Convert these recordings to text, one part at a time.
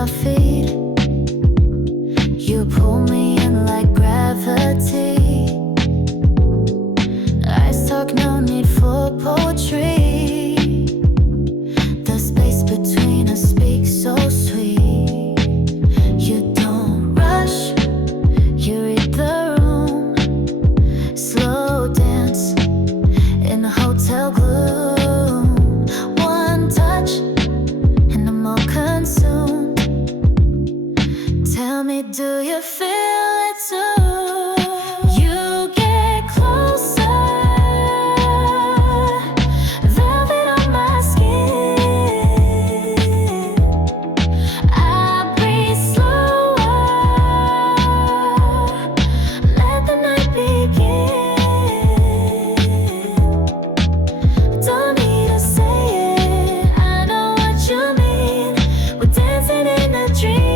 our feet. You pull me in like gravity. Ice talk, no need for poetry. The space between us speaks so sweet. You don't rush, you read the room. Slow dance in the hotel gloom. One touch and I'm all consumed. Tell me, do you feel it too? You get closer, velvet on my skin. I breathe slower, let the night begin. Don't need to say it, I know what you mean. We're dancing in a dream.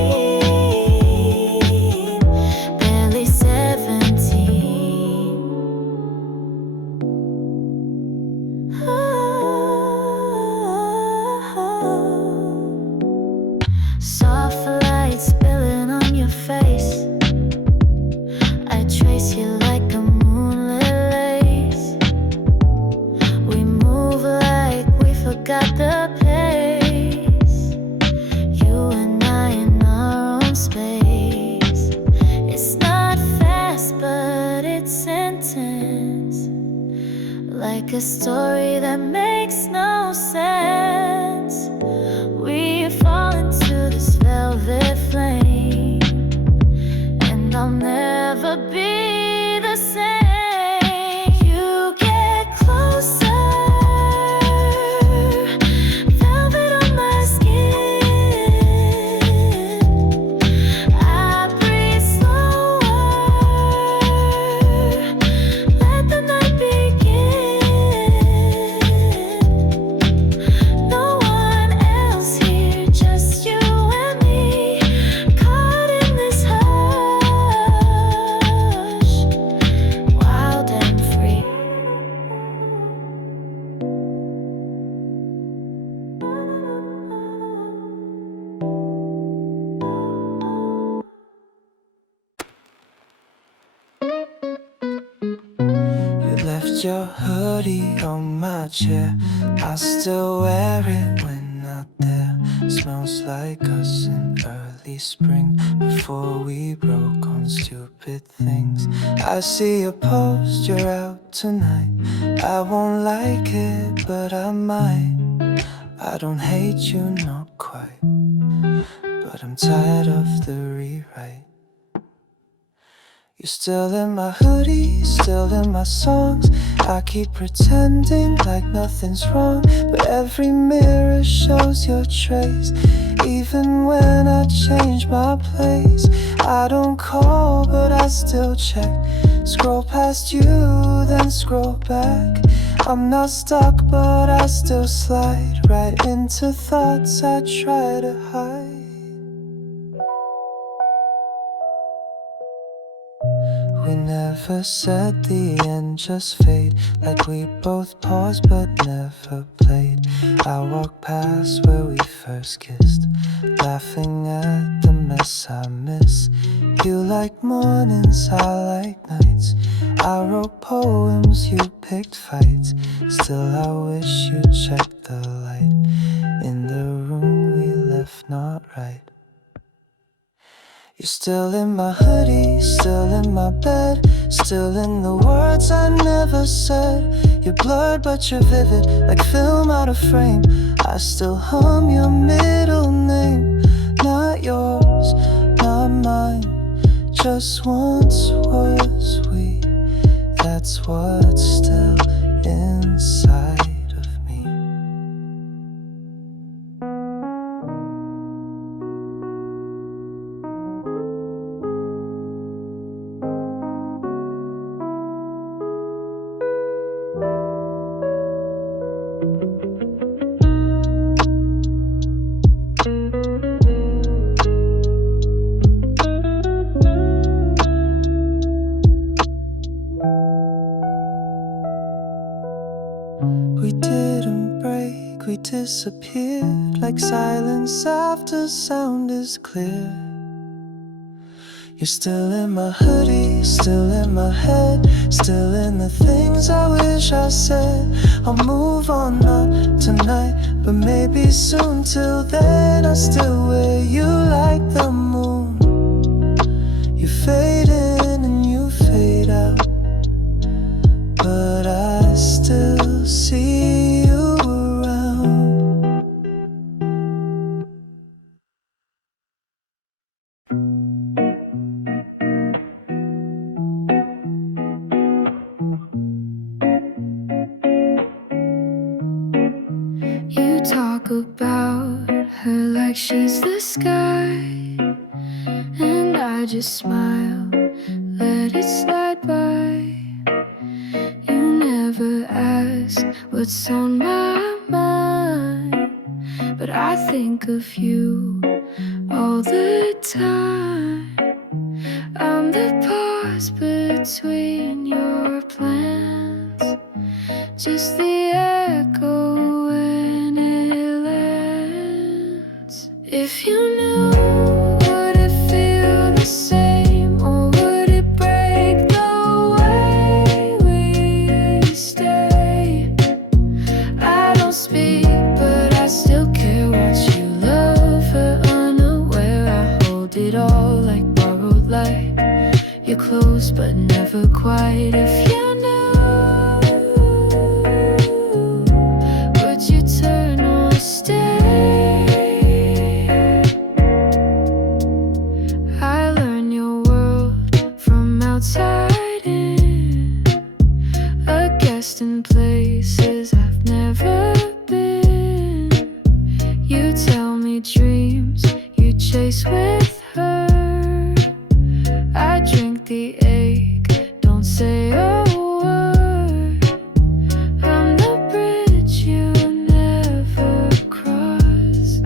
Barely 17. Soft light spilling on your face. I trace you like a moonlit lace. We move like we forgot the pace. You and I in our own space. It's not fast, but it's intense. Like a story that makes no sense. We fall into this velvet flame, and I'll never be the same. You get closer, velvet on my skin. I breathe slower, let the night begin. No one else here, just you and me, caught in this hush, wild and free. You left your hoodie on my chair. I still wear it when not there. Smells like us in early spring, before we broke on stupid things. I see your post, you're out tonight. I won't like it, but I might. I don't hate you, not quite, but I'm tired of the rewrite. You're still in my hoodie, still in my songs. I keep pretending like nothing's wrong, but every mirror shows your trace. Even when I change my place, I don't call, but I still check. Scroll past you, then scroll back. I'm not stuck, but I still slide right into thoughts I try to hide. We never said the end, just fade. Like we both paused but never played. I walk past where we first kissed, laughing at the mess I miss. You like mornings, I like nights. I wrote poems, you picked fights. Still I wish you'd check the light in the room we left not right. You're still in my hoodie, still in my bed, still in the words I never said. You're blurred but you're vivid, like film out of frame. I still hum your middle name. Not yours, not mine, just once was we. That's what's still inside of me. didn't break, we disappeared like silence after sound is clear. You're still in my hoodie, still in my head, still in the things I wish I said. I'll move on, not tonight, but maybe soon. Till then I still wear you like the moon. You fade in and you fade out, but I still see you around. You talk about her like she's the sky, and I just smile, let it slide by. You never ask what's on my mind, but I think of you all the time. I'm the pause between your plans, just the echo when it lands. If you knew, would it feel the same, or would it break the way we stay? I don't speak, but I still care what you love her unaware. I hold it all like borrowed light. You're close but never quite. If you in places I've never been. You tell me dreams you chase with her. I drink the ache, don't say a word. I'm the bridge you never crossed,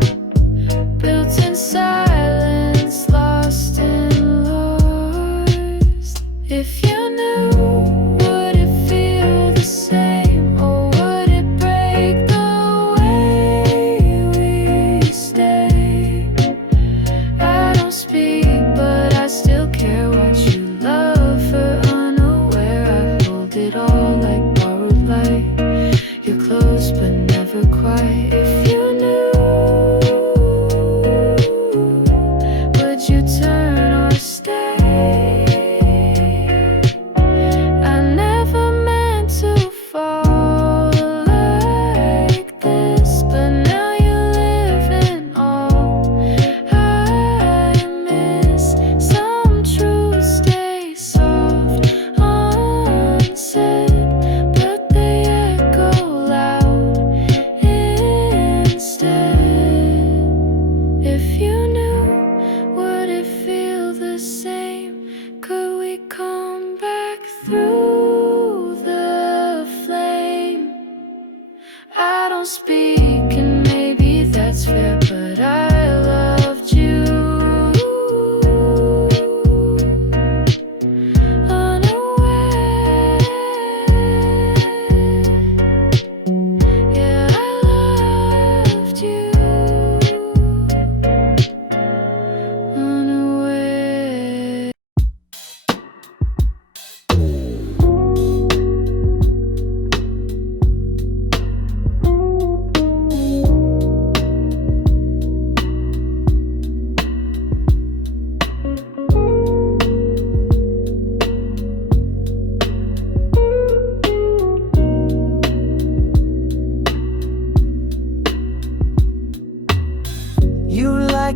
built in silence, lost and lost. If you knew,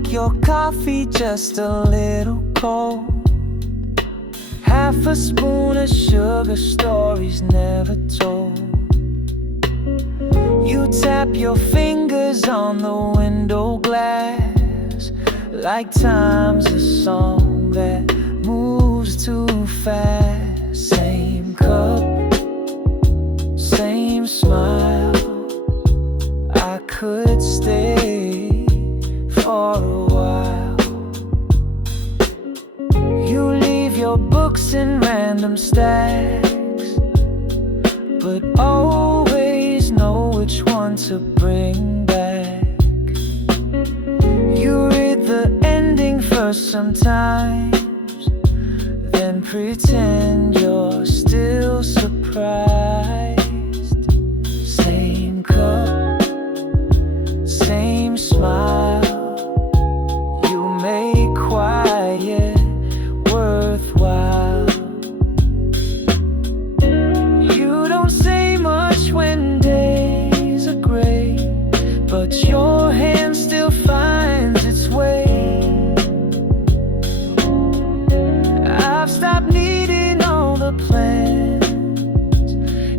your coffee just a little cold, half a spoon of sugar, stories never told. You tap your fingers on the window glass like time's a song that moves too fast. Same cup, same smile, I could stay for a while. You leave your books in random stacks, but always know which one to bring back. You read the ending first sometimes, then pretend you're still surprised. Same cup, same smile. You make quiet worthwhile. You don't say much when days are gray, but your hand still finds its way. I've stopped needing all the plans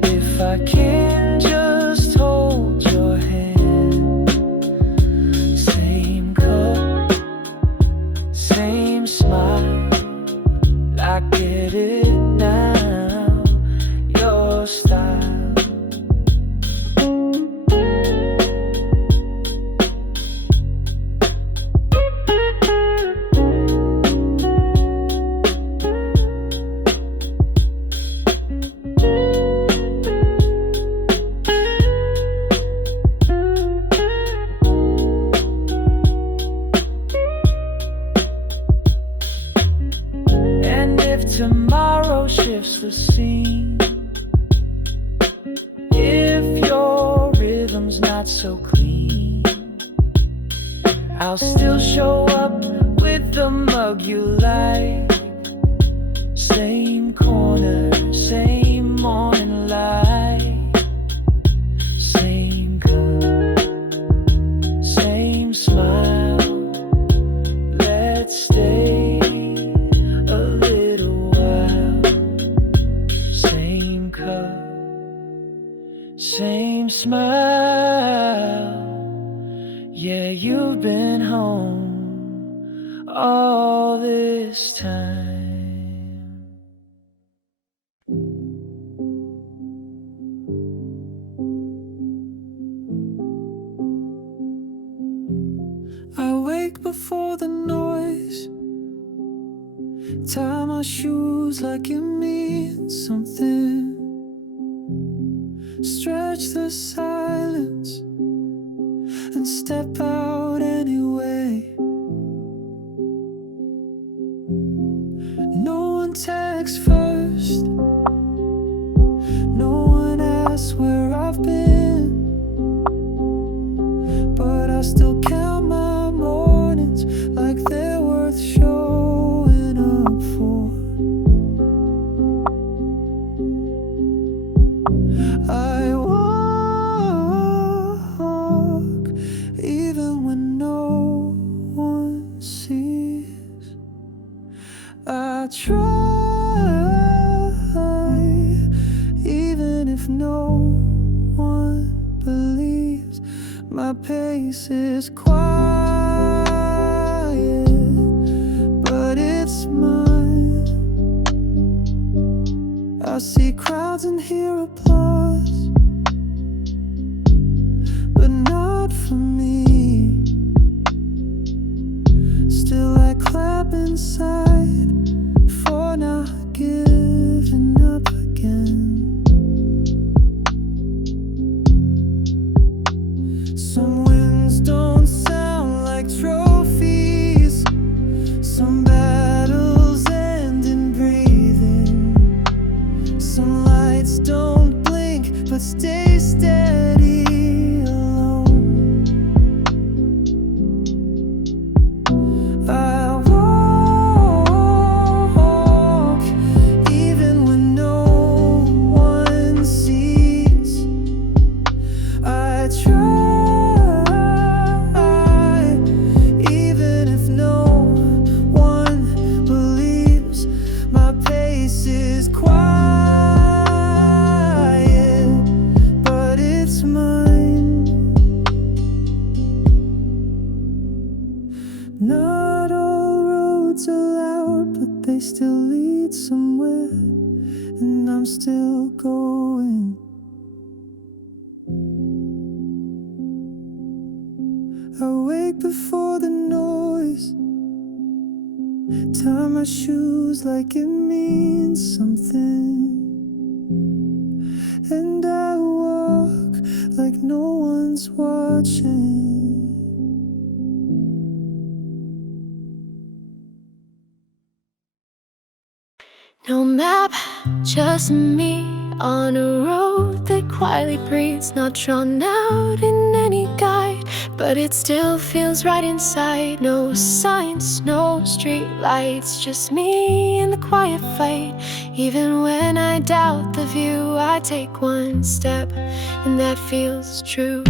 if I can just hold your hand. Same cup, same smile. I get it now, your style. And if tomorrow shifts the scene, if your rhythm's not so clean, I'll still show up with the mug you like. Same corner, same morning light. Same cup, same smile. Let's stay a little while. Same cup, same smile. Yeah, you've been home all this time. I wake before the noise, tie my shoes like it means something, stretch the silence and step out anyway. No one texts first, no one asks where I've been, but I still count my mornings like they're worth showing up for. I walk even when no one sees. I try even if no one believes. My pace is quiet, but it's mine. I see crowds and hear applause, but not for me. Still I clap inside for not giving up again. Some wins don't sound like trophies, some battles end in breathing, some lights don't blink but stay steady alone. I walk even when no one sees. I try even if no one believes. My pace is quiet, but it's mine. Not all roads are loud, but they still lead somewhere, and I'm still going. I wake before the noise, tie my shoes like it means something, and I walk like no no one's watching. No map, just me on a road that quietly breathes, not drawn out in any guide, but it still feels right inside. No signs, no street lights, just me in the quiet fight. Even when I doubt the view, I take one step, and that feels true.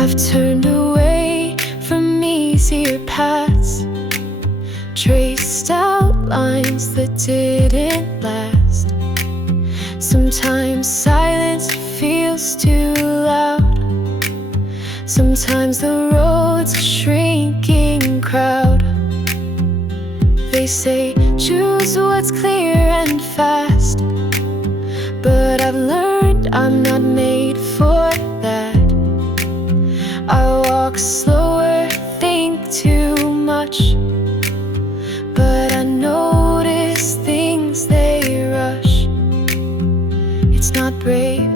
I've turned away from easier paths, traced out lines that didn't last. Sometimes silence feels too loud. Sometimes the road's a shrinking crowd. They say choose what's clear and fast, but I've learned I'm not made for that. I walk slower, think too much, but I notice things they rush. It's not brave,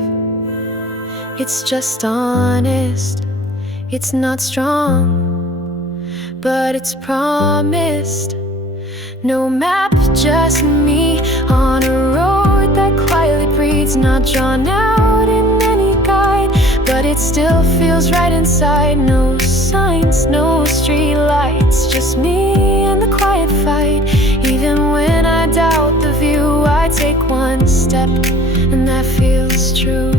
it's just honest. It's not strong, but it's promised. No map, just me on a road that quietly breathes, not drawn out in any guide, but it still feels right inside. No signs, no street lights, just me and the quiet fight. Even when I doubt the view, I take one step, and that feels true.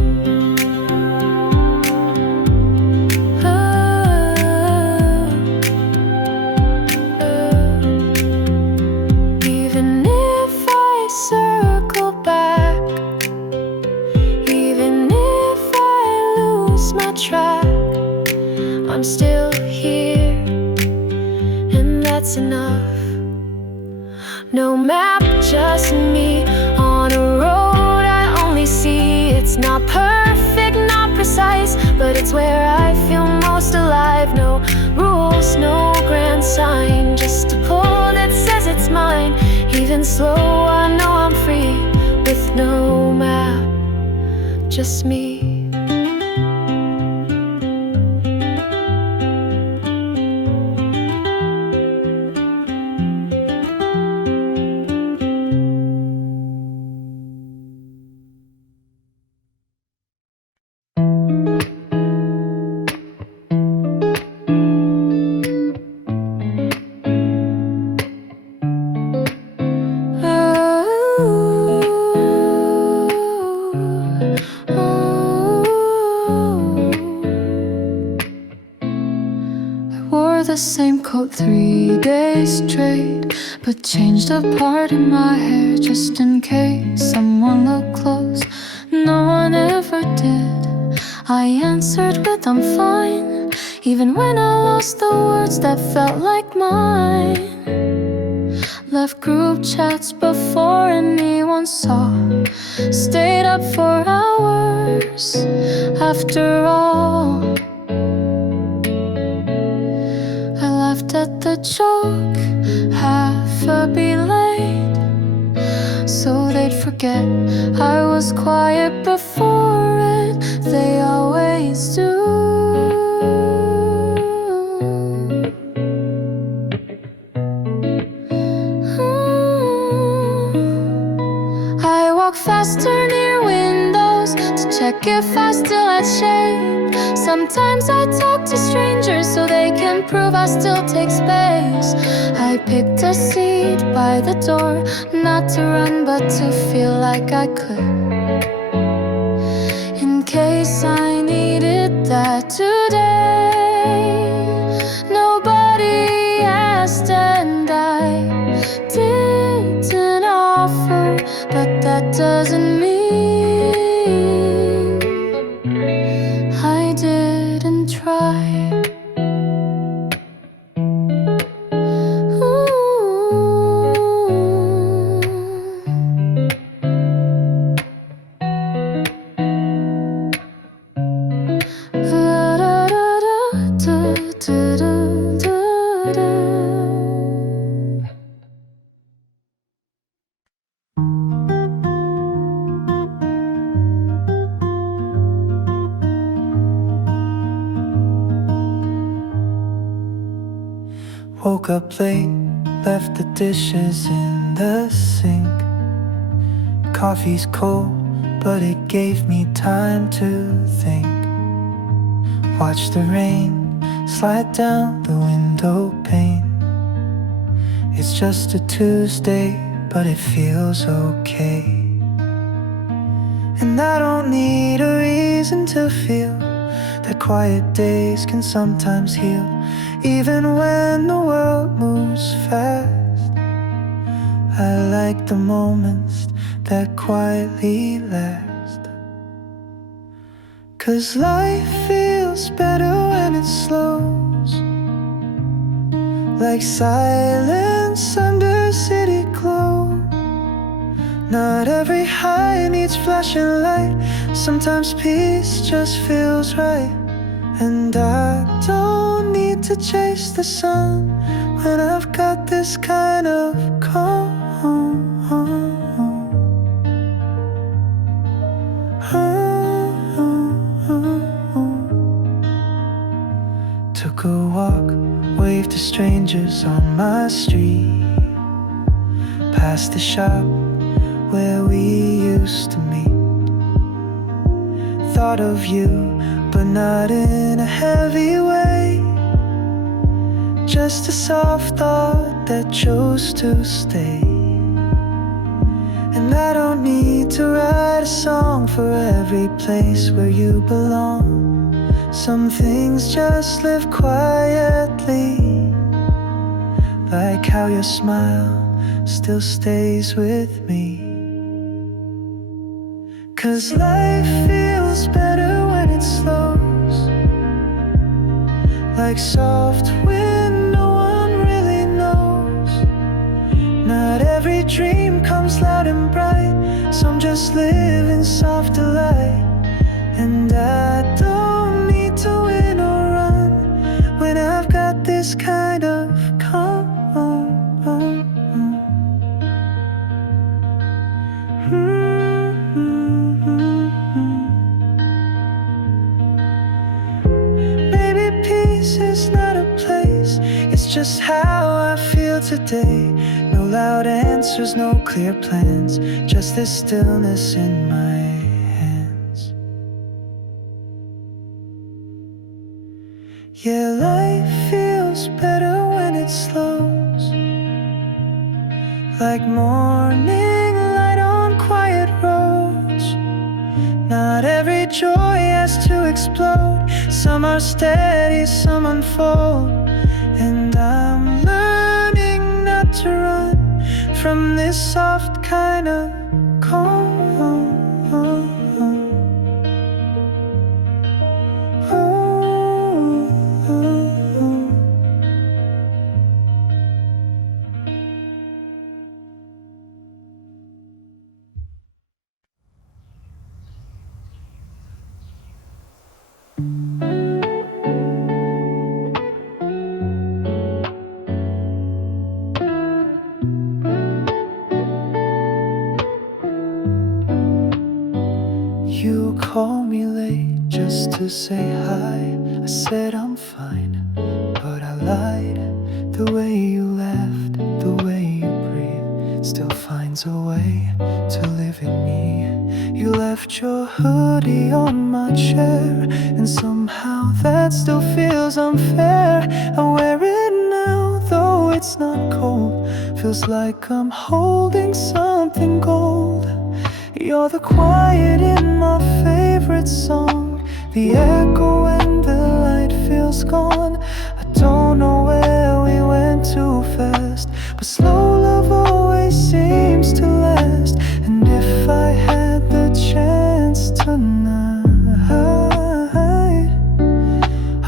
Even if I circle back, even if I lose my track, I'm still here, and that's enough. No map, just me on a road I only see. It's not perfect, not precise, but it's where I feel most alive. No rules, no grand sign, just a pull that says it's mine. Even slow, I know I'm free, with no map, just me. The same coat 3 days straight, but changed a part in my hair just in case someone looked close. No one ever did. I answered with I'm fine, even when I lost the words that felt like mine. Left group chats before anyone saw, stayed up for hours after all. At the joke, half a beat late, so they'd forget I was quiet before it. They always do. I walk faster near windows to check if I still had shape. Sometimes I talk to strangers so they can prove I still take space. I picked a seat by the door, not to run but to feel like I could, in case I needed that today. Nobody asked and I didn't offer, but that doesn't mean I didn't try. Woke up late, left the dishes in the sink. Coffee's cold, but it gave me time to think. Watch the rain slide down the window pane. It's just a Tuesday, but it feels okay. And I don't need a reason to feel that quiet days can sometimes heal, even when the world moves fast. I like the moments that quietly last. 'Cause life feels better when it slows, like silence under city glow. Not every high needs flashing light. Sometimes peace just feels right. And I don't need to chase the sun when I've got this kind of calm. Took a walk, waved to strangers on my street, past the shop where we used to meet. Thought of you, but not in a heavy way, just a soft thought that chose to stay. And I don't need to write a song for every place where you belong. Some things just live quietly, like how your smile still stays with me. 'Cause life feels better when it slows, like soft wind no one really knows. Not every dream comes loud and bright. Some just live in soft delight. And I don't need to win or run when I've got this kind of calm. Maybe peace is not a place, it's just how I feel today. No loud answers, no clear plans, just this stillness in my hands. Yeah, life feels better when it slows, like morning light on quiet roads. Not every joy has to explode. Some are steady, some unfold. And I'm learning not to run from this soft kind of calm. You called me late just to say hi. I said I'm fine, but I lied. The way you laughed, the way you breathe, still finds a way to live in me. You left your hoodie on my chair, and somehow that still feels unfair. I wear it now, though it's not cold. Feels like I'm holding something gold. You're the quiet in my favorite song, the echo when the light feels gone. I don't know where we went too fast, but slow love always seems to last. And if I had the chance tonight,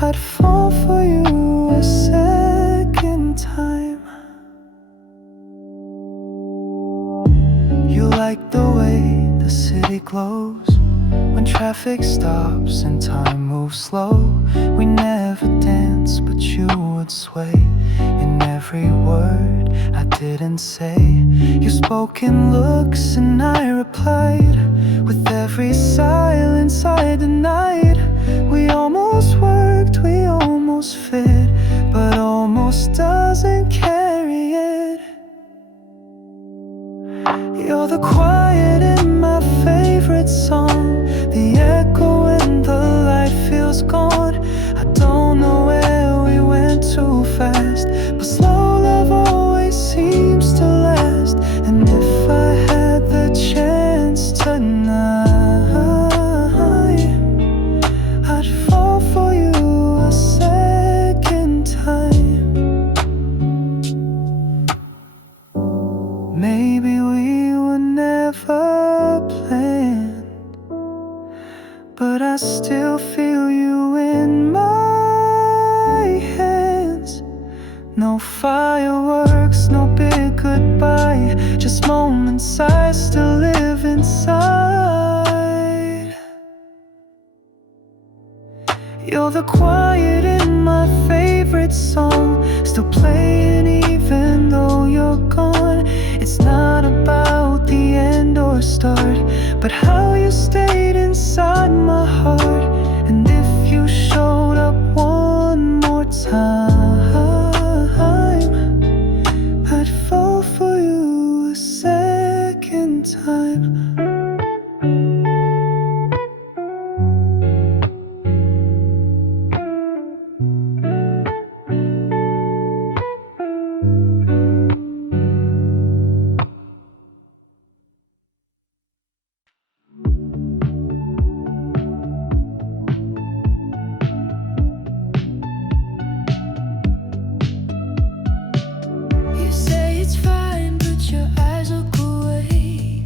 I'd fall for you a second time. You like the way the city glows when traffic stops and time moves slow. We never danced, but you would sway in every word I didn't say. You spoke in looks and I replied with every silence I denied. We almost worked, we almost fit, but almost doesn't You're the quiet in my favorite song, the echo when the light feels gone. I don't know where we went too fast, but slow love always seems to last. And if I had the chance tonight, I'd fall for you a second time. Maybe we were never planned, but I still feel you in my hands. No fireworks, no big goodbye, just moments I still live inside. You're the quiet in my favorite song, still playing even though you're gone. It's not about the end or start, but how you stayed inside my heart. And if you showed up one more time, I'd fall for you a second time. You say it's fine, but your eyes look away.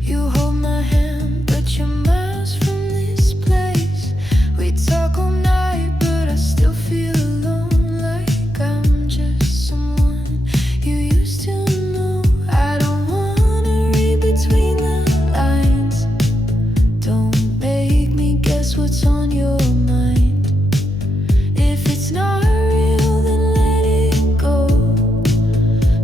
You hold my hand, but you're miles from this place. We talk all night, but I still feel alone, like I'm just someone you used to know. I don't wanna read between the lines. Don't make me guess what's on your mind. If it's not real, then let it go.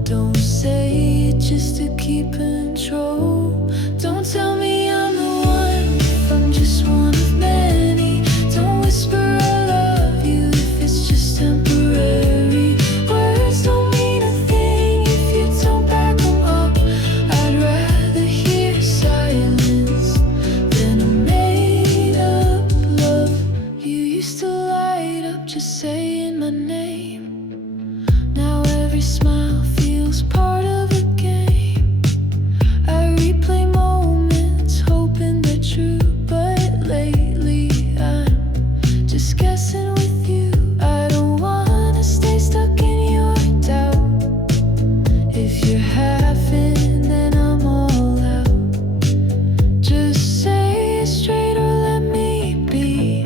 Don't say it just to keep control. Don't tell me I'm the one if I'm just one of many. Don't whisper I love you if it's just temporary. Words don't mean a thing if you don't back them up. I'd rather hear silence than a made up love. You used to light up just saying my name. Now every smile feels part of a game. I replay moments hoping they're true, but lately I'm just guessing with you. I don't wanna stay stuck in your doubt. If you're half in, then I'm all out. Just say it straight or let me be.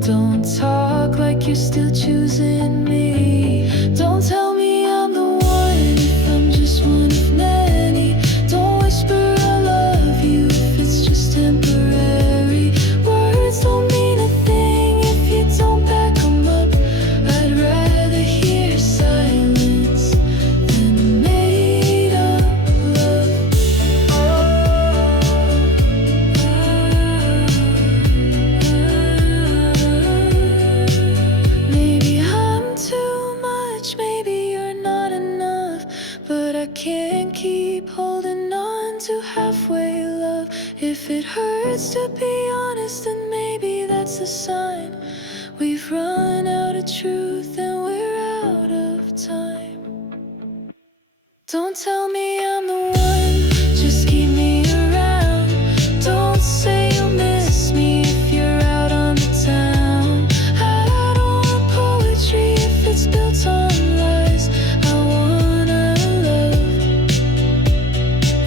Don't talk like you're still choosing me. Don't tell me I'm the one if I'm just one of many. Don't whisper I love you if it's just temporary. Words don't mean a thing if you don't back them up. I'd rather hear silence than a made up love. Maybe I'm too much, maybe you're not enough, but I can't keep holding on to halfway love. If it hurts to be honest, then maybe that's a sign. We've run out of truth and we're out of time. Don't tell me I'm the one, just keep me around. Don't say you'll miss me if you're out on the town. I don't want poetry if it's built on lies. I want a love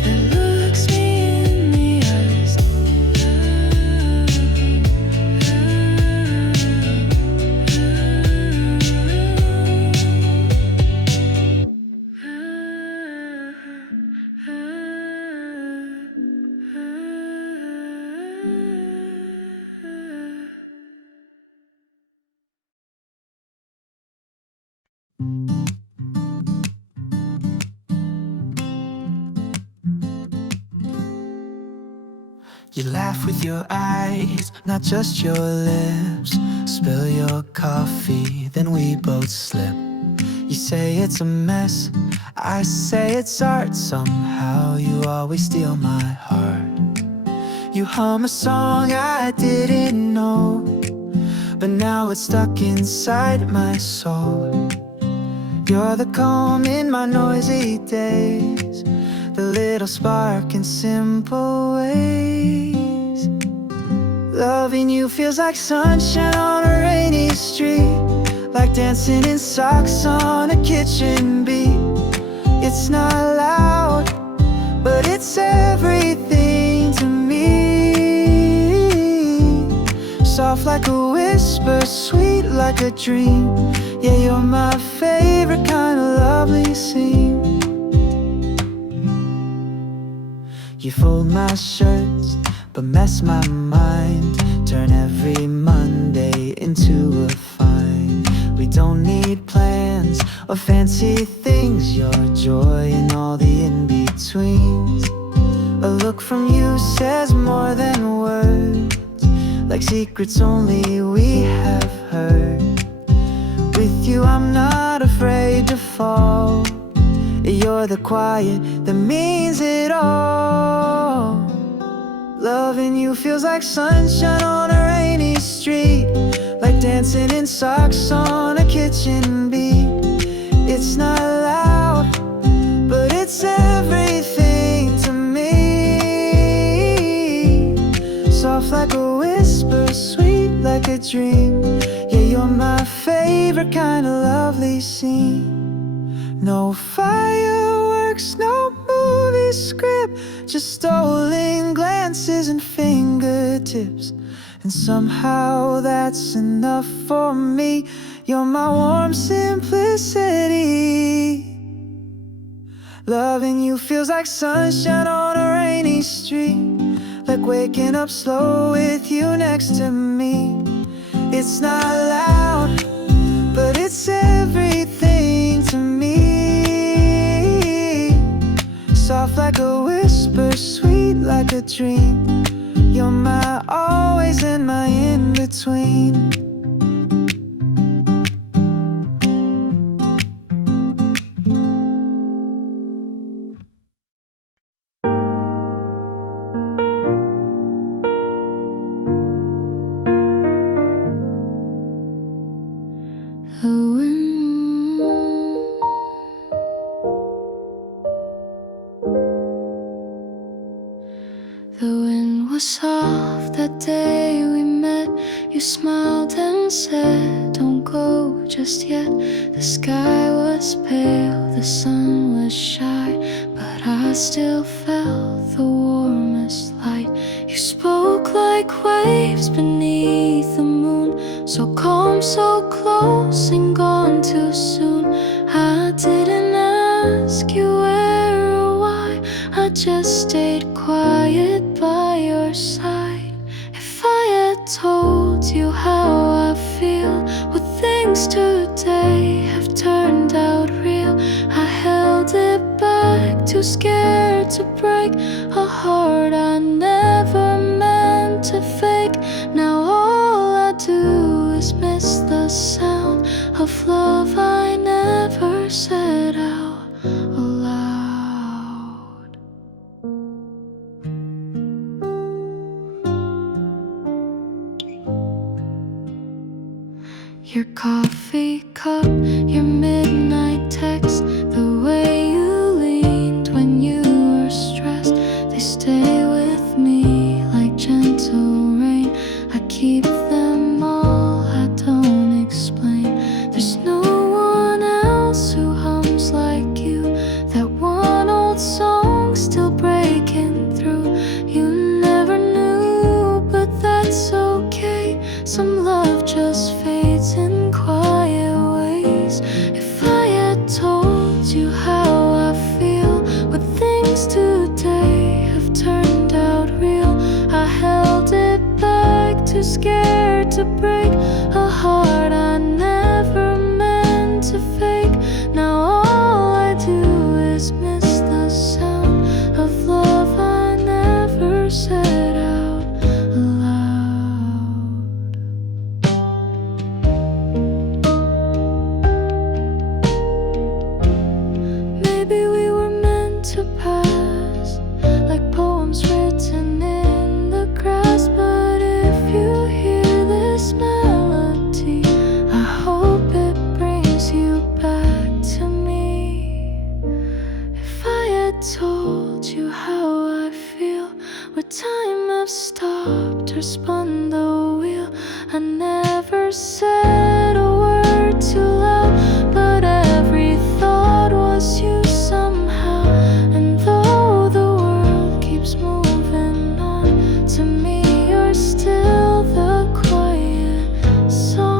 that looks me in the eyes. You laugh with your eyes, not just your lips. Spill your coffee, then we both slip. You say it's a mess, I say it's art, somehow you always steal my heart. You hum a song I didn't know, but now it's stuck inside my soul. You're the calm in my noisy days, the little spark in simple ways. Loving you feels like sunshine on a rainy street, like dancing in socks on a kitchen beat. It's not loud, but it's everything to me. Soft like a whisper, sweet like a dream. Yeah, you're my favorite kind of lovely scene. You fold my shirts, but mess my mind. Turn every Monday into a fine. We don't need plans or fancy things. Your joy and all the in-betweens. A look from you says more than words, like secrets only we have heard. With you I'm not afraid to fall. You're the quiet that means it all. Loving you feels like sunshine on a rainy street, like dancing in socks on a kitchen beat. It's not loud, but it's everything to me. Soft like a whisper, sweet like a dream. Yeah, you're my favorite kind of lovely scene. No fireworks, no movie script, just stolen glances and fingertips. And somehow that's enough for me. You're my warm simplicity. Loving you feels like sunshine on a rainy street, like waking up slow with you next to me. It's not loud, but it's everything to me. Soft like a whisper, sweet like a dream. You're my always and my in-between. The wind was soft that day we met. You smiled and said, don't go just yet. The sky was pale, the sun was shy, but I still felt the warmest light. You spoke like waves beneath the moon, so calm, so close and gone too soon. I didn't ask you where or why, I just stayed quiet by your side. If I had told you how I feel, would things today have turned out real? I held it back, too scared to break a heart I never meant to fake. Now all I do is miss the sound of love I never said out aloud. Your coffee cup, your midnight text, the way you leaned when you were stressed, they stay with me like gentle rain. I keep them all, I don't explain. There's no one else who hums like you, that one old song still breaking through. You never knew, but that's okay. Some love just fades in quiet ways. If I had told you how I feel, would things today have turned out real? I held it back, too scared to break a heart I never meant to fake. Now all I do is miss the sound of love I never said out aloud. Maybe told you how I feel, where time has stopped or spun the wheel. I never said a word too loud, but every thought was you somehow. And though the world keeps moving on, to me you're still the quiet song.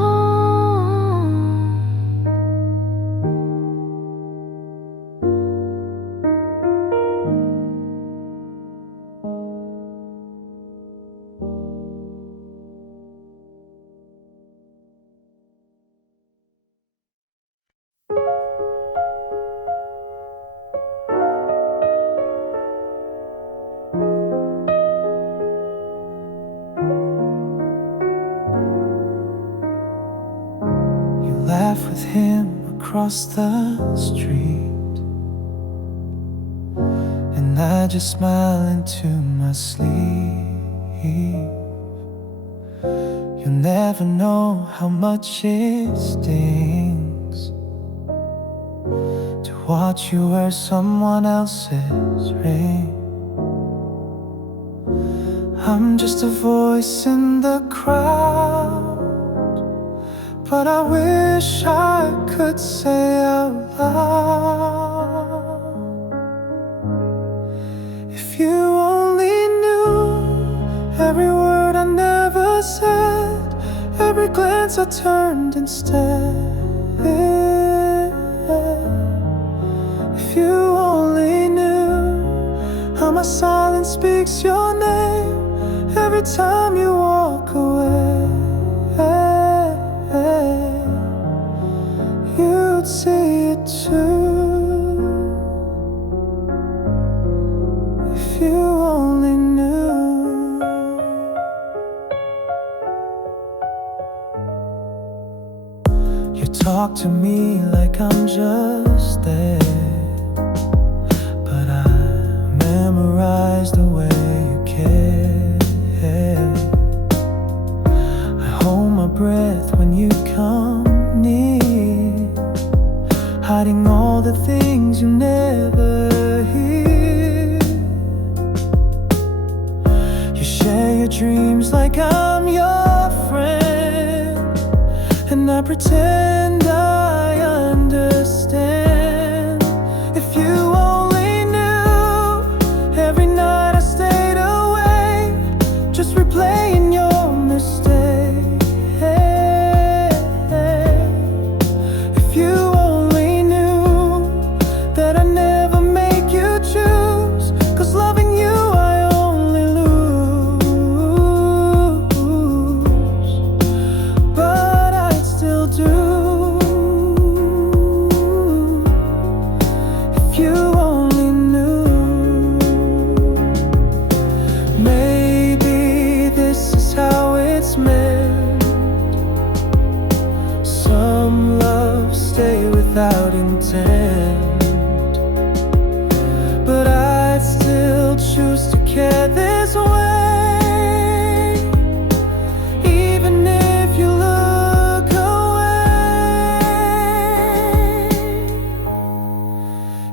You laugh with him across the street, and I just smile into my sleeve. You'll never know how much it stings to watch you wear someone else's ring. I'm just a voice in the crowd, but I wish I could say out loud, if you only knew every word I never said, every glance I turned instead. If you only knew how my silence speaks your name every time you walk away, you'd see it too. If you only knew. You talk to me like I'm just there, but I memorize the way you care. I hold my breath when you come near, hiding all the things you never hear. You share your dreams like I'm your friend, and I pretend I understand. If you only knew every night I stayed awake, just replaying your mistake. If you only knew that I never make you choose, 'cause loving you I only lose, but I'd still do. If you only knew. Maybe this is how it's meant. Some love stay without intent, but I'd still choose to care this way, even if you look away.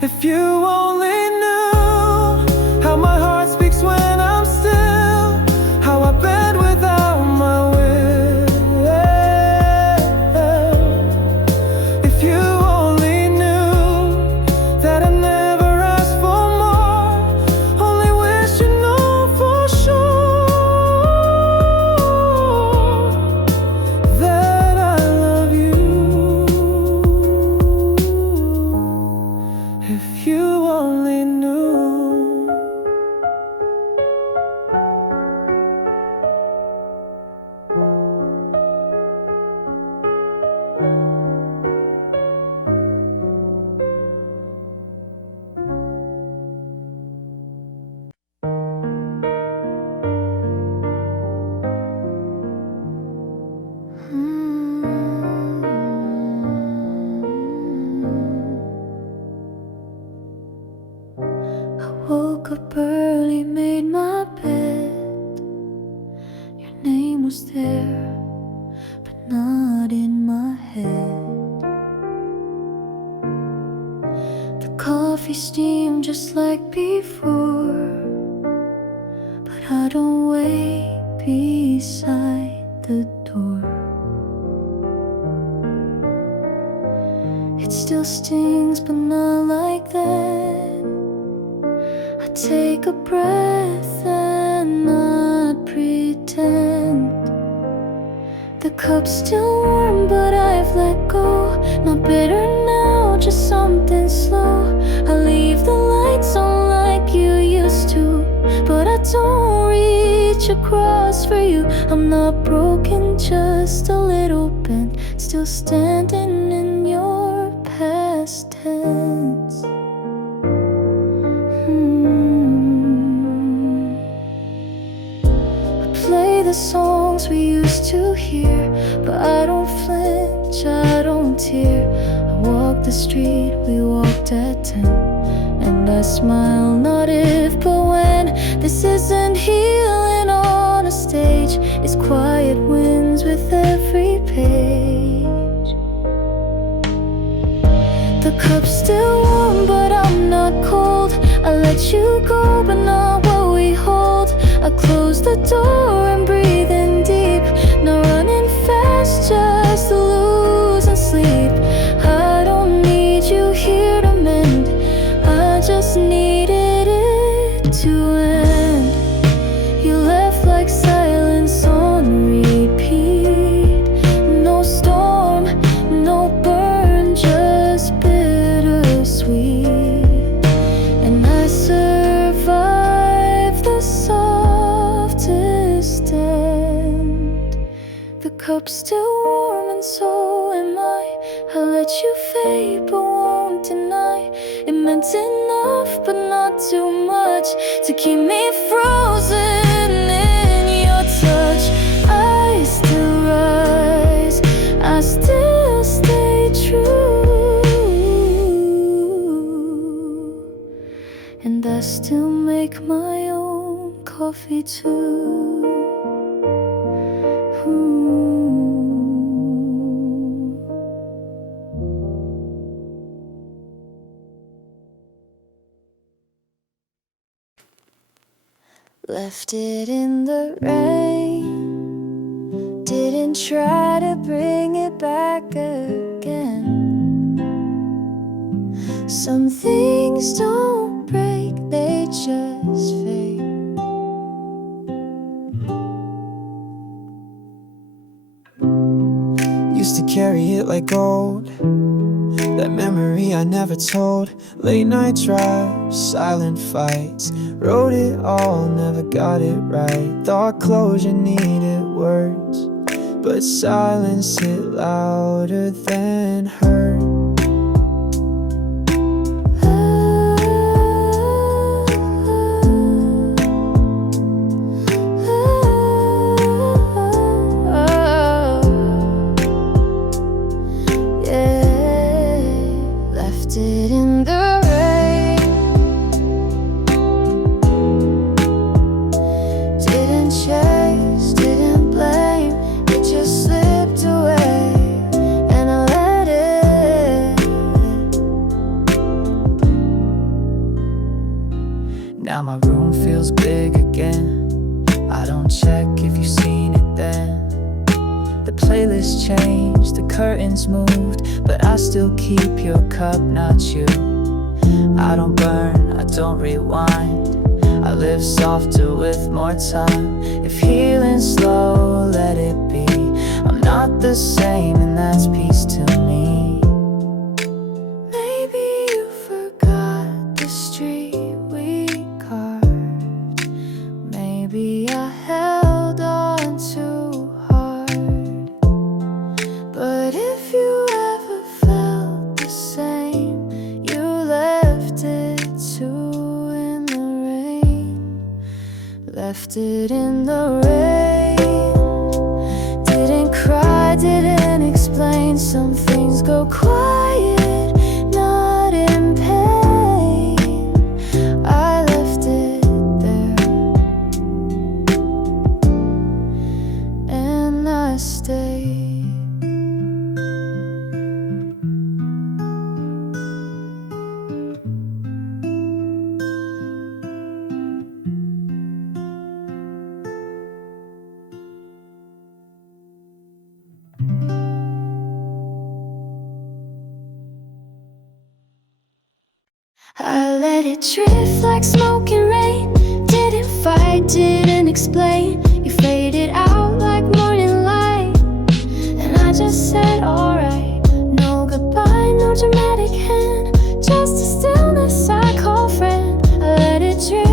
If you only knew how my heart speaks when I'm still, how I bend without my will. If you only knew that I never asked for more, only wish you know for sure that I love you. If you only knew. I woke up early, made my bed. Your name was there, but not in my head. The coffee steamed just like before. before, but I don't wait beside the door. It still stings, but not like that. I take a breath and not pretend. The cup's still warm, but I've let go. Not bitter now, just something slow. I leave the lights on like you used to, but I don't reach across for you. I'm not broken, just a little bent, still standing in your past tense. I play the songs we used to hear, but I don't flinch, I don't tear. I walk the street we walked at 10, and I smile not if but when. This isn't healing on a stage, it's quiet wins with every page. The cup's still warm, but I'm not cold. I let you go, but not what we hold. I close the door and breathe in deep, not running fast, just losing sleep. I don't need you here to mend, I just needed it to end. You left like silence on repeat. No storm, no burn, just bittersweet. And I survived the softest end. The cup's still warm and so am I. I let you fade but won't deny. It meant enough but not too much to keep me frozen in your touch. I still rise, I still stay true, and I still make my own coffee too. Left it in the rain, didn't try to bring it back again. Some things don't break, they just fade. Used to carry it like gold, that memory I never told. Late night drives, silent fights, wrote it all, never got it right. Thought closure needed words, but silence hit louder than hurt. Now my room feels big again. I don't check if you've seen it then. The playlist changed, the curtains moved, but I still keep your cup, not you. I don't burn, I don't rewind, I live softer with more time. If healing's slow, let it be. I'm not the same and that's peace to me. Maybe you forgot the street we carved. Maybe I held on too hard. But if you ever felt the same, you left it too in the rain. Left it in the rain. Didn't cry, didn't explain. Some things go quiet, not in pain. I left it there, and I stayed. let it drift like smoke and rain. Didn't fight, didn't explain. You faded out like morning light, and I just said alright. No goodbye, no dramatic hand, just a stillness I call friend. I let it drift,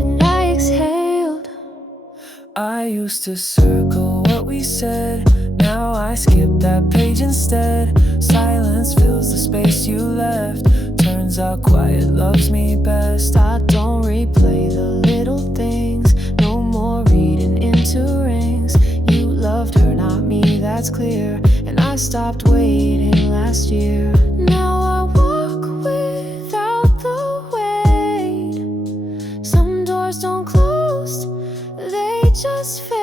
and I exhaled. I used to circle what we said, now I skip that page instead. Silence fills the space you left, turns out quiet loves me best. I don't replay the little things, no more reading into rings. You loved her, not me, that's clear, and I stopped waiting last year. Now I walk without the weight. Some doors don't close, they just fade.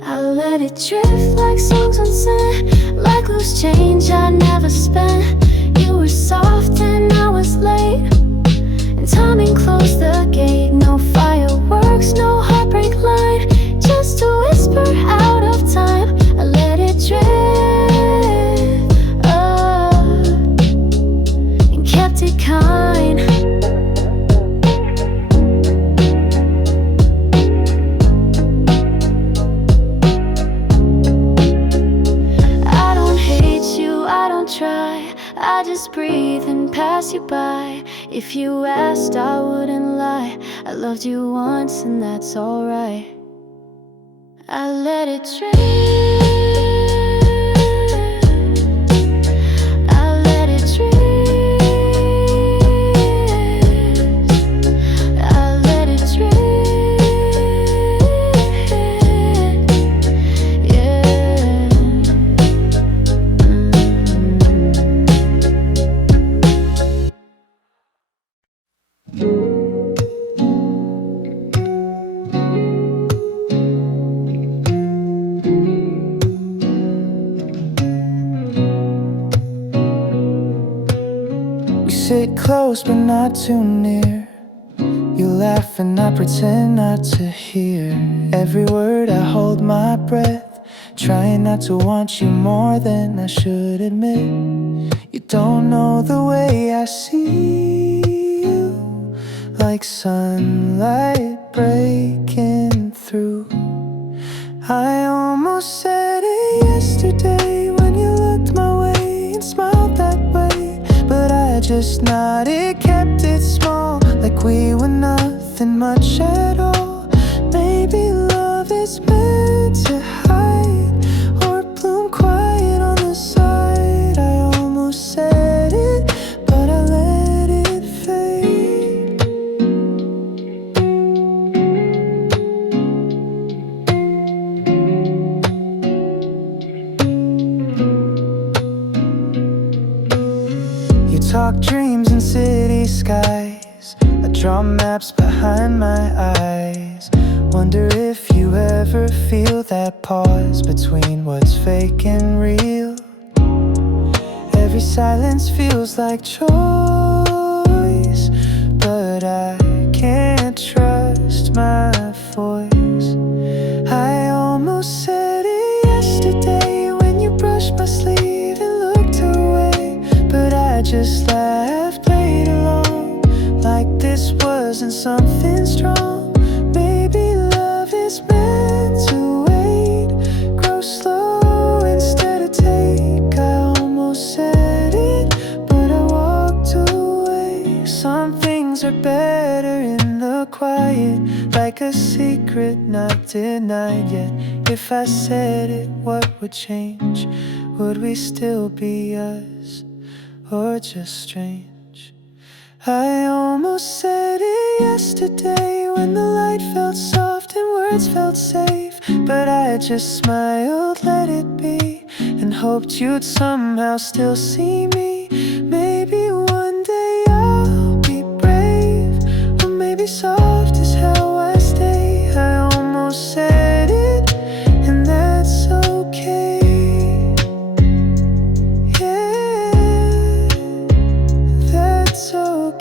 I let it drift like songs unsent, like loose change I never spent. You were soft and I was late, and timing closed the gate. No fireworks, no heartbreak line, just a whisper out of time. I let it drift, and kept it kind. I don't hate you, I don't try, I just breathe and pass you by. If you asked, I wouldn't lie. I loved you once and that's alright. I let it drift, I let it drift, I let it drift, yeah. We sit close but not too near. You laugh and I pretend not to hear every word. I hold my breath, trying not to want you more than I should admit. You don't know the way I see you, like sunlight breaking through. I almost said it yesterday when you looked my way and smiled that way, but I just nodded, kept it small, like we were nothing much at all. Maybe love is meant to hide or bloom quiet on the side. I almost said it, but I let it fade. You talk dreams in city skies, I draw maps behind my eyes. Wonder if you ever feel that pause between what's fake and real. Every silence feels like choice, but I can't trust my voice. I almost said it yesterday when you brushed my sleeve and looked away, but I just laughed, played along, like this wasn't something strong. Maybe love is meant to wait, grow slow instead of take. I almost said it, but I walked away. Some things are better in the quiet, like a secret not denied yet. If I said it, what would change? Would we still be us, or just strange? I almost said it yesterday when the light felt soft and words felt safe, but I just smiled, let it be, and hoped you'd somehow still see me. Maybe one day I'll be brave, or maybe soft is how I stay. I almost said it, and that's okay. Yeah, that's okay.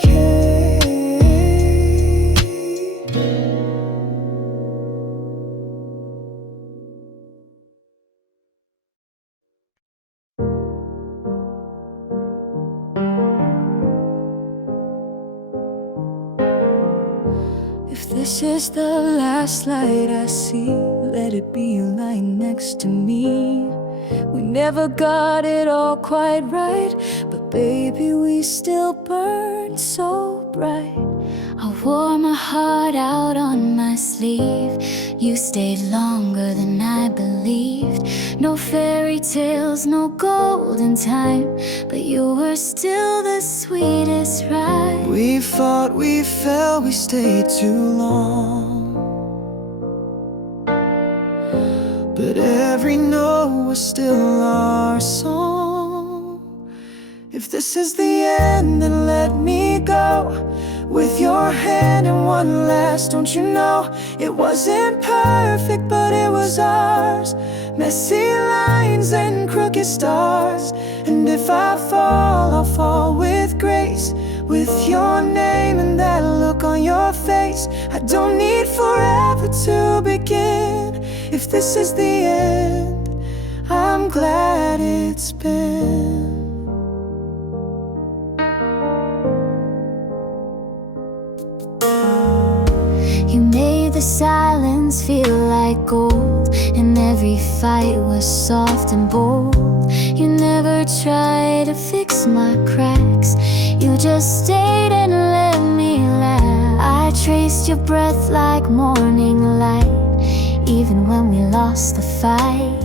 This is the last light I see. Let it be you lying next to me. We never got it all quite right, but baby, we still burn so bright. I wore my heart out on my sleeve. You stayed longer than I believed. No fairy tales, no golden time, but you were still the sweetest ride. We fought, we fell, we stayed too long, but every note was still our song. If this is the end, then let me go with your hand in one last. Don't you know it wasn't perfect, but it was ours. Messy lines and crooked stars. And if I fall, I'll fall with grace, with your name and that look on your face. I don't need forever to begin. If this is the end, I'm glad it's been. You made the silence feel like gold, and every fight was soft and bold. You never tried to fix my cracks, you just stayed and let me laugh. I traced your breath like morning light, even when we lost the fight.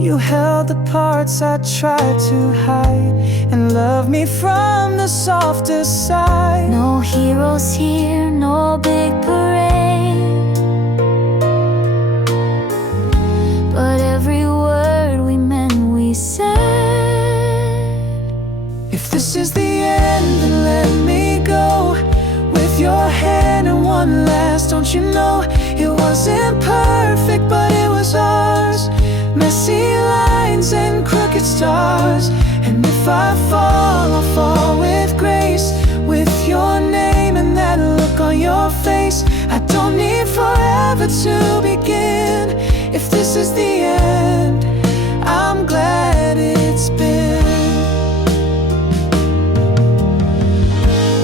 You held the parts I tried to hide, and loved me from the softest side. No heroes here, no big parade, but every word we meant we said. If this is the end, then let me go with your hand in one last. Don't you know it wasn't perfect, but it was ours. Messy lines and crooked stars. And if I fall, I'll fall with grace, with your name and that look on your face. I don't need forever to begin. If this is the end, I'm glad it's been.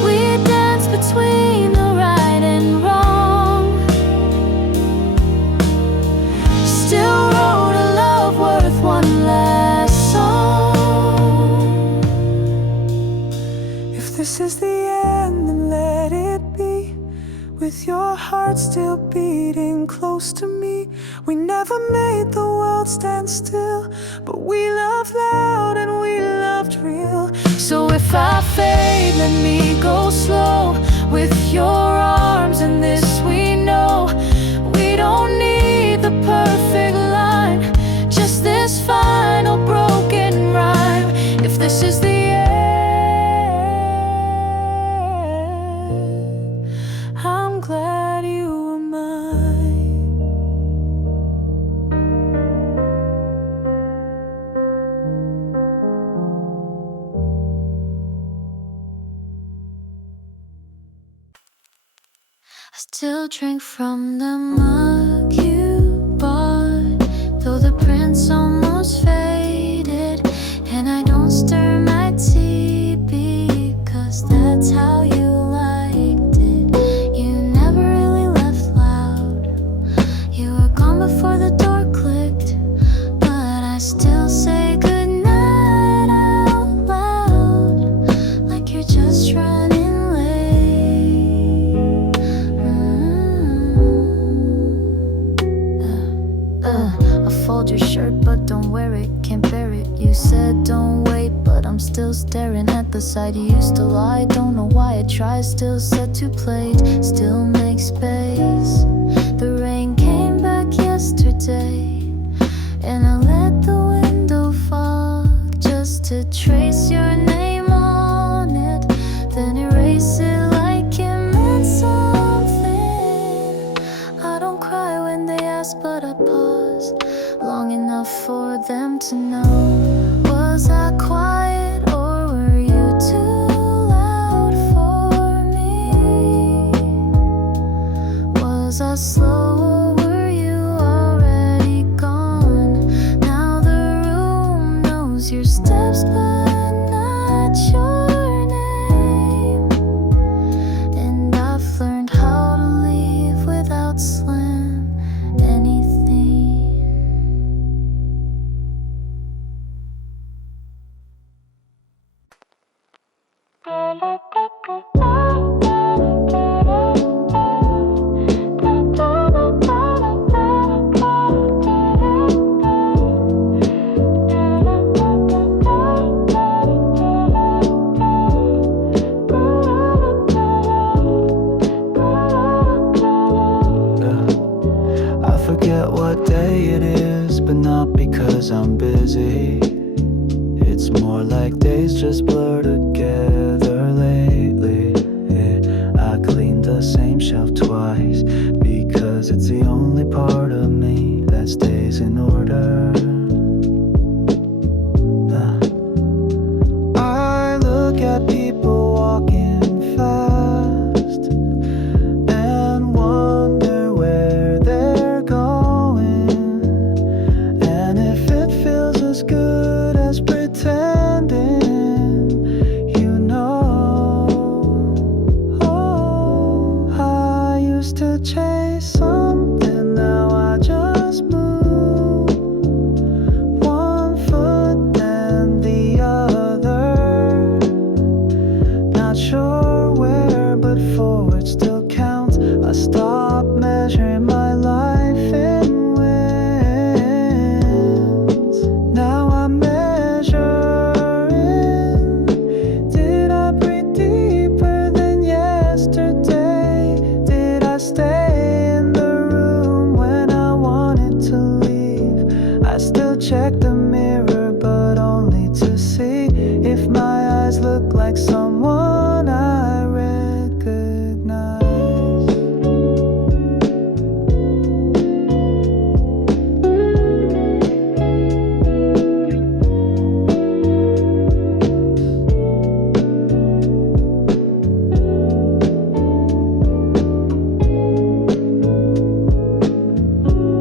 We danced between the right and wrong, still wrote a love worth one last song. If this is the end, then let it be, with your heart still beating close to me. We never made the world stand still, but we loved loud and we loved real. So if I fade, let me go slow with your arms, and this we know. We don't need the perfect line, just this final broken rhyme. If this is the end, I'm glad you were mine. I still drink from the mug you bought, though the print's almost faded. And I don't stir my tea because that's how you liked it. You never really left loud, you were gone before the door clicked, but I still say goodnight out loud, like you're just running late. I'll fold your shirt but don't wear it, can't bear it. You said don't wait, but I'm still staring at the side you used to lie. Don't know why I try, still set to plate, still make space. The rain came back yesterday, and I let the window fog just to trace your name on it, then erase it like it meant something. I don't cry when they ask, but I pause long enough for them to know. Was I quiet or were you too loud for me? Was I slow or were you already gone? Now the room knows your steps but not your name, and I've learned how to leave Forget what day it is, but not because I'm busy. It's more like days just blur together lately. Yeah, I cleaned the same shelf twice because it's the only part of me that stays in order. I look at people walking fast and wonder where they're going, and if it feels as good as pretending, you know. Oh, I used to chase something, now I just move one foot then the other. Not sure where, but forward still counts. I stopped measuring my life in wins. Now I'm measuring. Did I breathe deeper than yesterday? Did I stay in the room when I wanted to leave? I still check the mirror, but only to see if my eyes look like someone I recognize.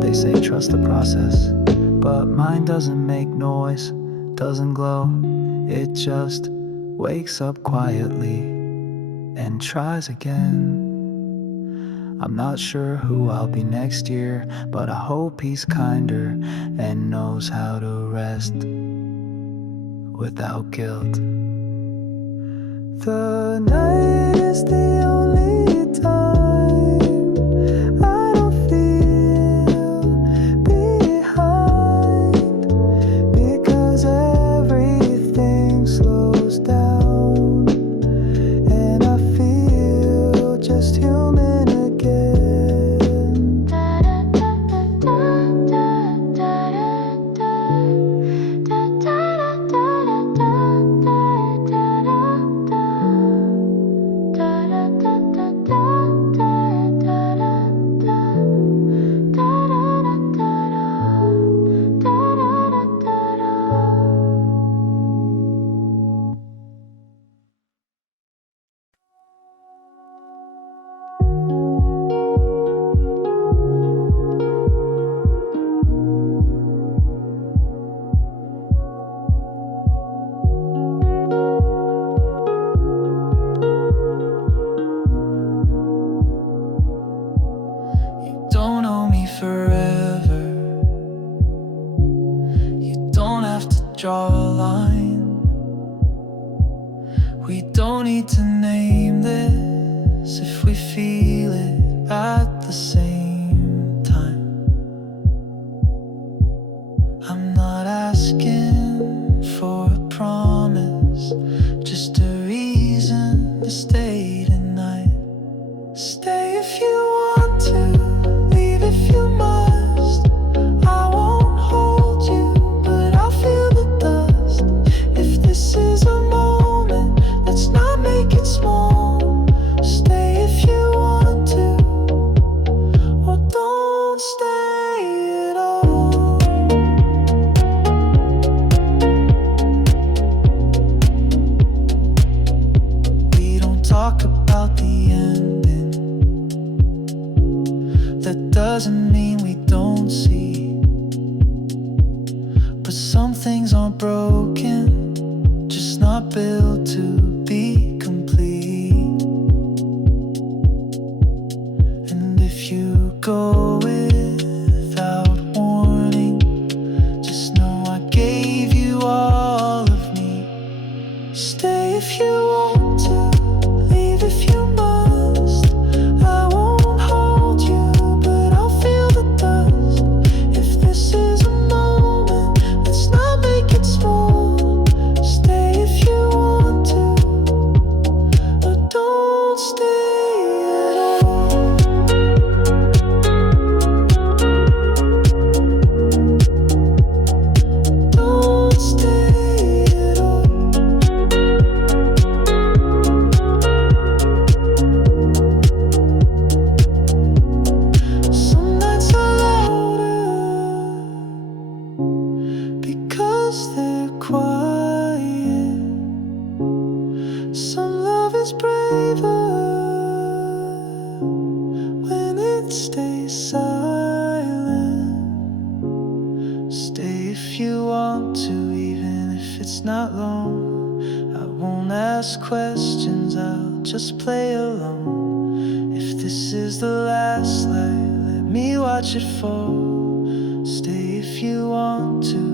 They say trust the process, but mine doesn't make noise, doesn't glow. It just wakes up quietly and tries again. I'm not sure who I'll be next year, but I hope he's kinder and knows how to rest without guilt. The night is the only time I don't feel behind, because everything slows down and I feel just human again. You don't owe me forever. You don't have to draw a line. We don't need to name this if we feel it at the same time. I'm not asking for a promise, just a reason to stay tonight. Stay if you want to, leave if you must. I won't hold you, but I'll feel the dust. If this is a moment, let's not make it small. Stay if you want to, Stay if you want to, leave if you must. I won't hold you, but I'll feel the dust. If this is a moment, let's not make it small. Stay if you want to, or don't stay at all. Don't stay at all. Some nights are louder because they're quiet. Some love is braver when it stays silent. Stay if you want to, even if it's not long. I won't ask questions, I'll just play along. If this is the last light, let me watch it fall. Stay if you want to,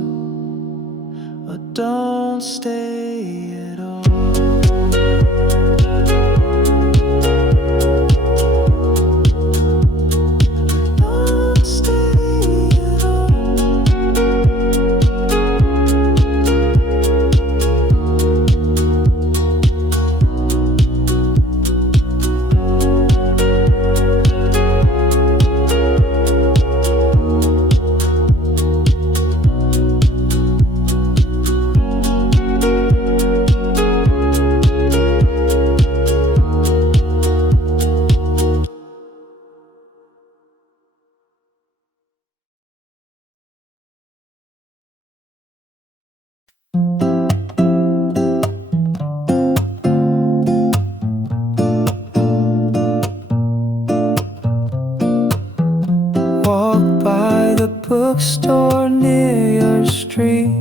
or don't stay at all. Don't stay at all. Walk by the bookstore near your street.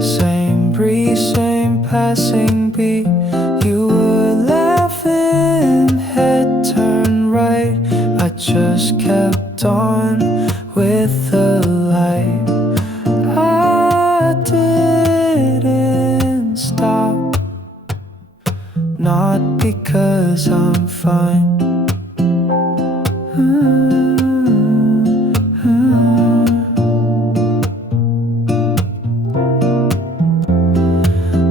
Same breeze, same passing beat. You were laughing, head turned right. I just kept on with the light. I didn't stop, not because I'm fine.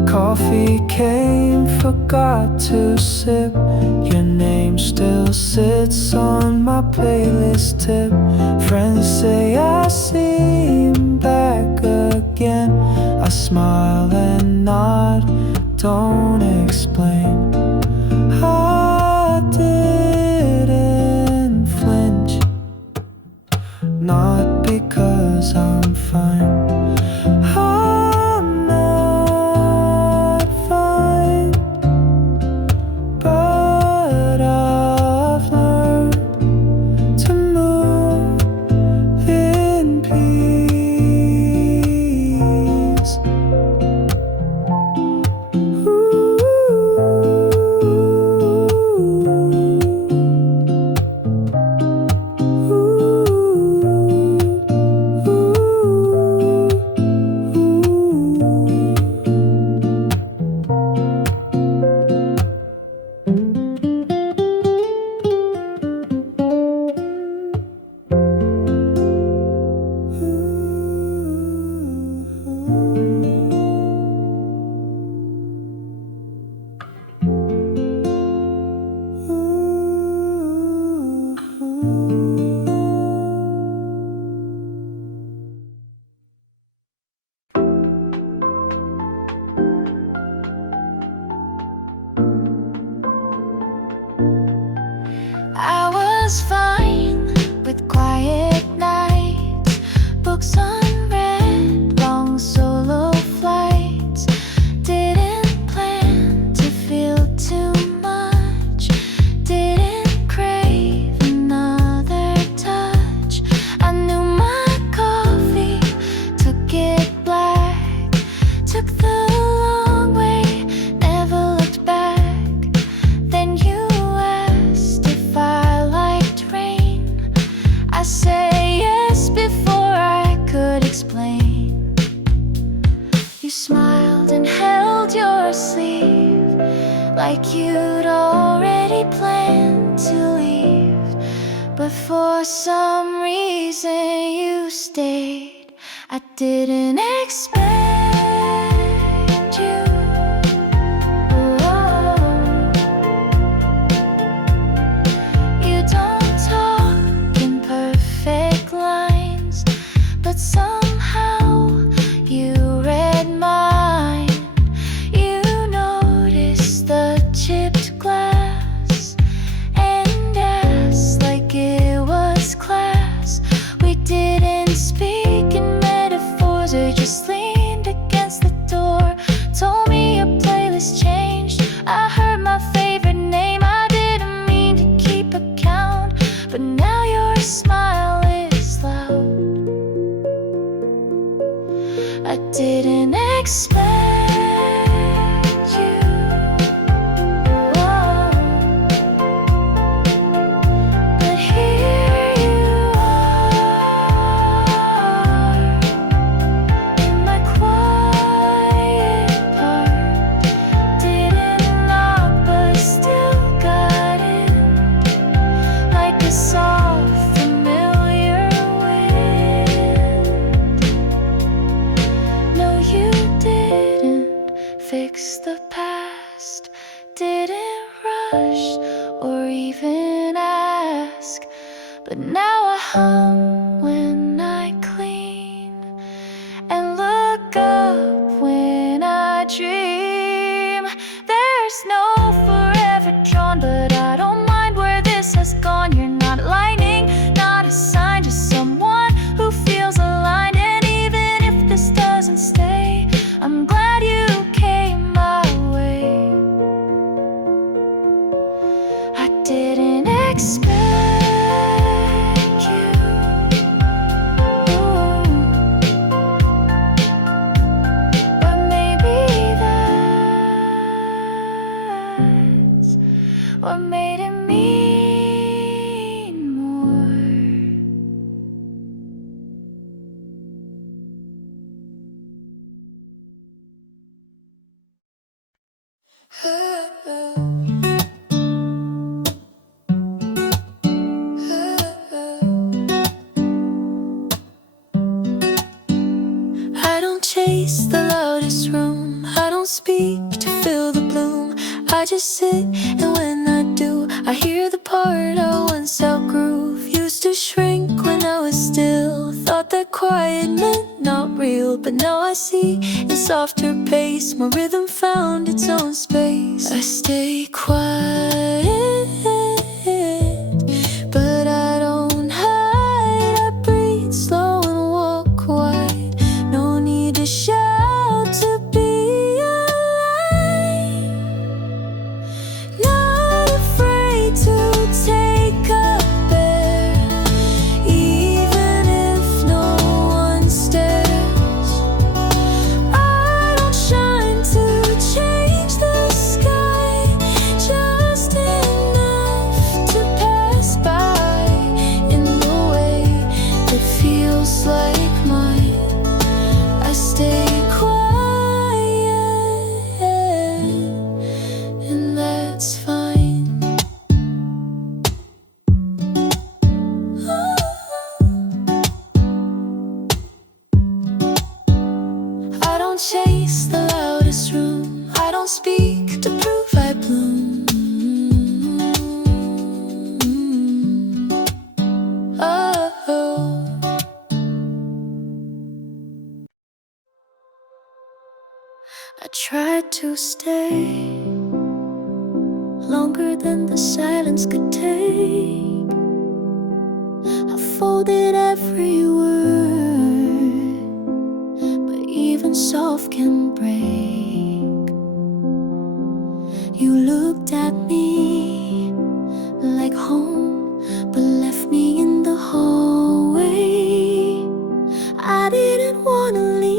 Coffee came, forgot to sip. Your name still sits on my playlist tip. Friends say I seem back again. I smile and nod, don't explain. I didn't flinch, not because I'm fine. I'm not fine, but I've learned to move in peace. I was fine with quiet nights, books unread, long solo flights. Didn't plan to feel too much, didn't crave another touch. I knew my coffee took it black, took the long way, never looked back. Then you asked if I liked rain. your sleeve, like you'd already planned to leave. But for some reason you stayed. I didn't expect you. You don't talk in perfect lines, but somehow you read mine. You noticed the chipped glass and asked like it was class. We didn't speak in metaphors or just leaned against the door. Told me your playlist changed. I heard my favorite name. I didn't mean to keep account, but now your smile is loud. I didn't expect you. Whoa. But here you are in my quiet part. Didn't knock but still got in, like a soft familiar wind. No, you didn't fix the past, didn't rush or even ask. But now I hum when I clean and look up when I dream. There's no forever drawn, but I don't mind where this has gone. You're not lightning, not a sign, just someone who feels aligned. And even if this doesn't stay, I'm glad you came my way. I didn't expect you. Ooh. But maybe that's what made it mean more. I don't chase the loudest room, I don't speak to fill the bloom. I just sit, and when I do, I hear the part I once outgrew. Used to shrink when I was still, thought that quiet meant not real. But now I see in softer pace, my rhythm found its own space. I stay quiet, but I don't hide. I breathe slow and walk wide. No need to shout to be alive. Not afraid to take a bear, even if no one stares. I don't shine to change the sky, just enough to pass by in the way that feels like mine. I stay quiet, and that's fine. I don't chase the loudest room, I don't speak to prove I bloom. Oh. I tried to stay longer than the silence could take. I folded every word, but even soft can break. You looked at me like home, but left me in the hallway. I didn't wanna leave,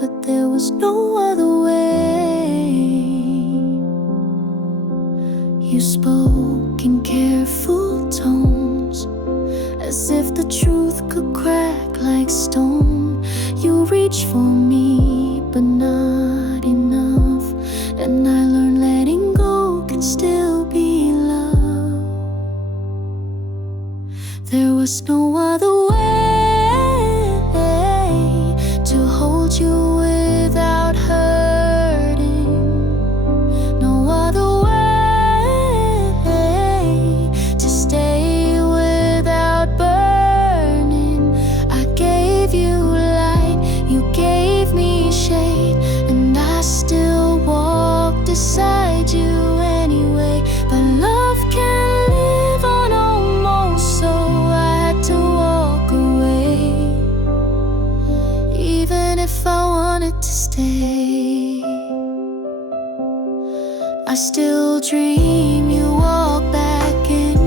but there was no other way. You spoke in careful tones, as if the truth could crack like stone. You reached for me, but was no other way to hold you without hurting, no other way to stay without burning. I gave you light, you gave me shade, and I still walk beside you anyway. But love can live on almost, so I had to walk away, even if I wanted to stay. I still dream you walk back in,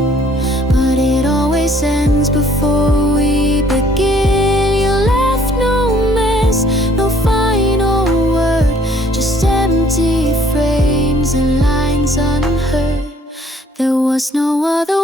but it always ends before we begin. You left no mess, no final word, just empty frames and lines unheard. There was no other